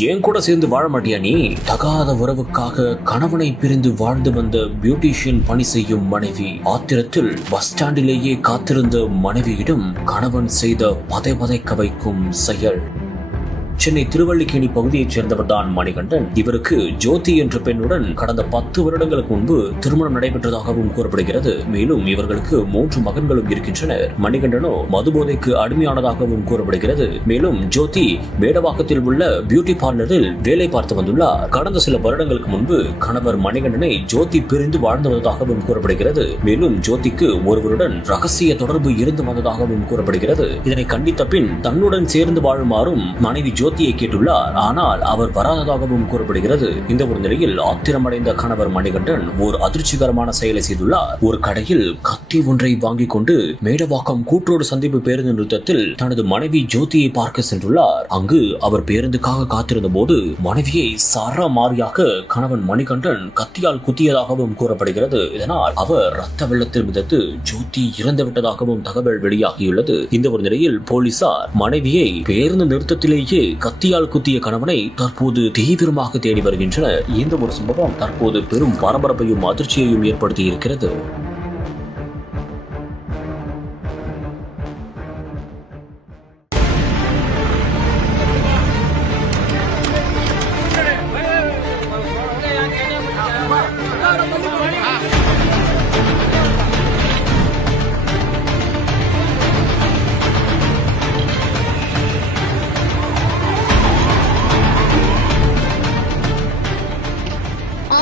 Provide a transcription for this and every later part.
ஏன் கூட சேர்ந்து வாழ மாட்டியா நீ? தகாத உறவுக்காக கணவனை பிரிந்து வாழ்ந்து வந்த பியூட்டிஷியன் பணி செய்யும் மனைவி. ஆத்திரத்தில் பஸ் ஸ்டாண்டிலேயே காத்திருந்த மனைவியிடம் கணவன் செய்த பதை பதைக்க வைக்கும் செயல். சென்னை திருவள்ளிக்கேணி பகுதியைச் சேர்ந்தவர்தான் மணிகண்டன். இவருக்கு ஜோதி என்ற பெண்ணுடன் கடந்த பத்து வருடங்களுக்கு முன்பு திருமணம் நடைபெற்றதாகவும் கூறப்படுகிறது. மேலும் இவர்களுக்கு மூன்று மகன்களும் இருக்கின்றனர். மணிகண்டனோ மதுபோதைக்கு அடிமையானதாகவும் கூறப்படுகிறது. மேலும் ஜோதி மேடவாக்கத்தில் உள்ள பியூட்டி பார்லரில் வேலை பார்த்து வந்துள்ளார். கடந்த சில வருடங்களுக்கு முன்பு கணவர் மணிகண்டனை ஜோதி பிரிந்து வாழ்ந்து வந்ததாகவும் கூறப்படுகிறது. மேலும் ஜோதிக்கு ஒருவருடன் ரகசிய தொடர்பு இருந்து வந்ததாகவும் கூறப்படுகிறது. இதனை கண்டித்த பின் தன்னுடன் சேர்ந்து வாழுமாறும் மனைவி ஜோதி ஜோதியை கேட்டுள்ளார். ஆனால் அவர் வராததாகவும் கூறப்படுகிறது. இந்த ஒரு நிலையில் ஆத்திரமடைந்த கணவர் மணிகண்டன் ஒரு அதிர்ச்சிகரமான செயலை செய்துள்ளார். ஒரு கடையில் கத்தி ஒன்றை வாங்கிக் கொண்டு மேடவாக்கம் கூற்றோடு சந்திப்பு பேருந்து நிறுத்தத்தில் தனது மனைவி ஜோதியை பார்க்க சென்றுள்ளார். அங்கு அவர் பேருந்துக்காக காத்திருந்த போது மனைவியை சர மாறியாக கணவன் மணிகண்டன் கத்தியால் குத்தியதாகவும் கூறப்படுகிறது. இதனால் அவர் ரத்த வெள்ளத்தில் மிதத்து ஜோதி இறந்து விட்டதாகவும் தகவல் வெளியாகியுள்ளது. இந்த ஒரு நிலையில் போலீசார் மனைவியை பேருந்து நிறுத்தத்திலேயே கத்தியால் குத்திய கணவனை தற்போது தீவிரமாக தேடி வருகின்றனர். இந்த ஒரு சம்பவம் தற்போது பெரும் பரபரப்பையும் அதிர்ச்சியையும் ஏற்படுத்தி இருக்கிறது.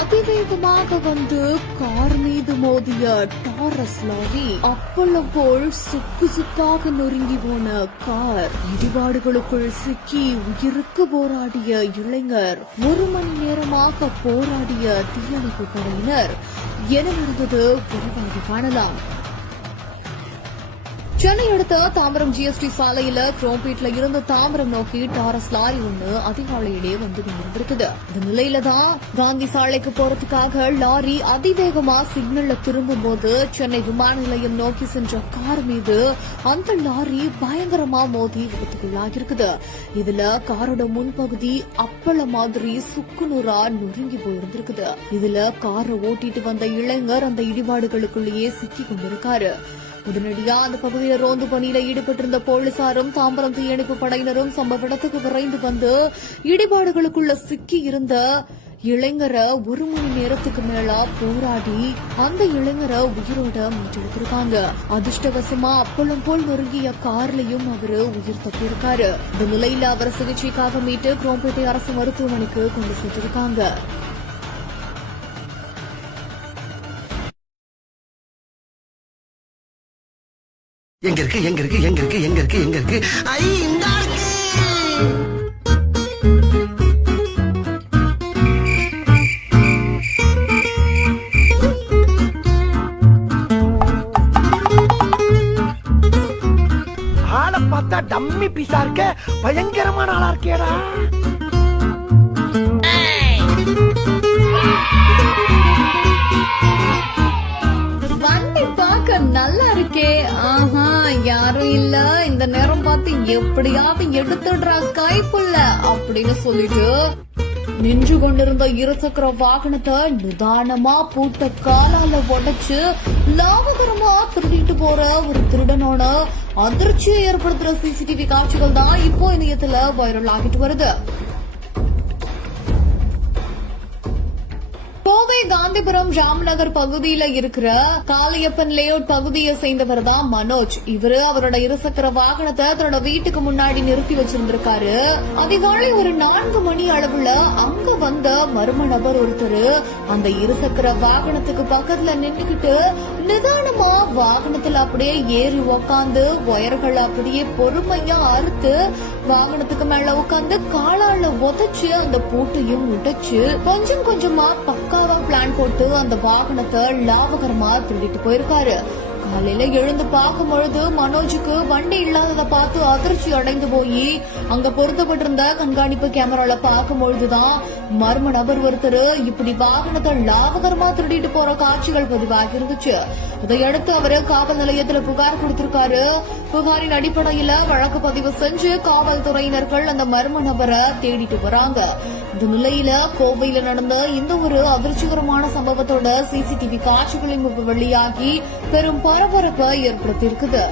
அதிவேகமாக வந்து கார் மீது மோதிய டாரஸ் லாரி அப்பளம் போல் சுக்கு சுக்காக நொறுங்கி போன கார். இடிபாடுகளுக்குள் சிக்கி உயிருக்கு போராடிய இளைஞர் ஒரு மணி நேரமாக போராடிய தீயணைப்பு படையினர். என நடந்தது விரைவாக காணலாம். சென்னை அடுத்த தாம்பரம் ஜிஎஸ்டி சாலையில குரோம்பேட்ல இருந்து தாம்பரம் நோக்கி டாரஸ் லாரி ஒண்ணு அதிகாலையிலேயே வந்து கொண்டிருந்திருக்குது இந்த நிலையில தான் காந்தி சாலைக்கு போறதுக்காக லாரி அதிவேகமா சிக்னல்ல திரும்பும் போது சென்னை விமான நிலையம் நோக்கி சென்ற கார் மீது அந்த லாரி பயங்கரமா மோதி விபத்துக்குள்ளாகிருக்குது இதுல காரோட முன்பகுதி அப்பள மாதிரி சுக்குநூறா நொறுங்கி போயிருந்திருக்குது. இதுல காரை ஓட்டிட்டு வந்த இளைஞர் அந்த இடிபாடுகளுக்குள்ளேயே சிக்கி கொண்டிருக்காரு. உடனடியாக அந்த பகுதியில் ரோந்து பணியில ஈடுபட்டிருந்த போலீசாரும் தாம்பரம் தீயணைப்பு படையினரும் சம்பவ இடத்துக்கு விரைந்து வந்து இடிபாடுகளுக்குள்ள சிக்கி இருந்த இளைஞரை ஒரு மணி நேரத்துக்கு மேல போராடி அந்த இளைஞரை உயிரோட மீட்டெடுத்திருக்காங்க. அதிர்ஷ்டவசமா அப்பளம் போல் நொறுங்கிய கார்லயும் அவரு உயிர் தப்பியிருக்காரு. இந்த நிலையில அவர் சிகிச்சைக்காக மீட்டு குரோம்பேட்டை அரசு மருத்துவமனைக்கு கொண்டு சென்றிருக்காங்க. எங்க இருக்கு எங்க இருக்கு எங்க இருக்கு எங்க இருக்கு எங்க இருக்கு? ஐ இந்த இருக்கு ஆளை பார்த்தா டம்மி பீஸா இருக்க பயங்கரமான ஆளா இருக்கேடா பார்த்து எப்படியாவது எடுத்துடுறா கைப்புள்ள அப்படின்னு சொல்லிட்டு நின்று கொண்டிருந்த இருசக்கர வாகனத்தை நிதானமா பூட்ட காலால உடைச்சு லாபகரமா திருடிட்டு போற ஒரு திருடனோட அதிர்ச்சியை ஏற்படுத்துற சிசிடிவி காட்சிகள் தான் இப்போ இணையத்துல வைரல் ஆகிட்டு வருது. காந்திபுரம் ராம்நகர் பகுதியில இருக்கிற காளியப்பன் லேஅவுட் பகுதியை சேர்ந்தவர் தான் மனோஜ். இவரு அவரோட இருசக்கர வாகனத்தை தன்னோட வீட்டுக்கு முன்னாடி நிறுத்தி வச்சிருந்திருக்காரு. அதிகாலை ஒரு நான்கு மணி அளவுல அங்க வந்த மர்ம நபர் ஒருத்தர் அந்த இருசக்கர வாகனத்துக்கு பக்கத்துல நின்னுகிட்டு நிதானமா வாகனத்துல அப்படியே ஏறி உக்காந்து ஒயர்கள் அப்படியே பொறுமையா அறுத்து வாகனத்துக்கு மேல உட்காந்து காலால உதச்சு அந்த பூட்டையும் உடைச்சு கொஞ்சம் கொஞ்சமா பக்கம் பிளான் போட்டு அந்த வாகனத்தை லாபகரமா திருடிட்டு போயிருக்காரு. காலையில எழுந்து பார்க்கும் பொழுது மனோஜுக்கு வண்டி இல்லாததை பார்த்து அதிர்ச்சி அடைந்து போய் அங்க பொருத்தப்பட்டிருந்த கண்காணிப்பு கேமரால பார்க்கும் பொழுதுதான் மர்ம நபர் ஒருத்தர் இப்படி வாகனத்தை லாபகரமா திருடிட்டு போற காட்சிகள் பதிவாகி இருந்துச்சு. இதையடுத்து அவரு காவல் நிலையத்துல புகார் கொடுத்திருக்காரு. புகாரின் அடிப்படையில வழக்கு பதிவு செஞ்சு காவல்துறையினர்கள் அந்த மர்ம நபரை தேடிட்டு வராங்க. இந்த நிலையில கோவையில நடந்த இந்த ஒரு அதிர்ச்சிகரமான சம்பவத்தோட சிசிடிவி காட்சிகளின் வெளியாகி பெரும் பரபரப்பை ஏற்படுத்தியிருக்குது.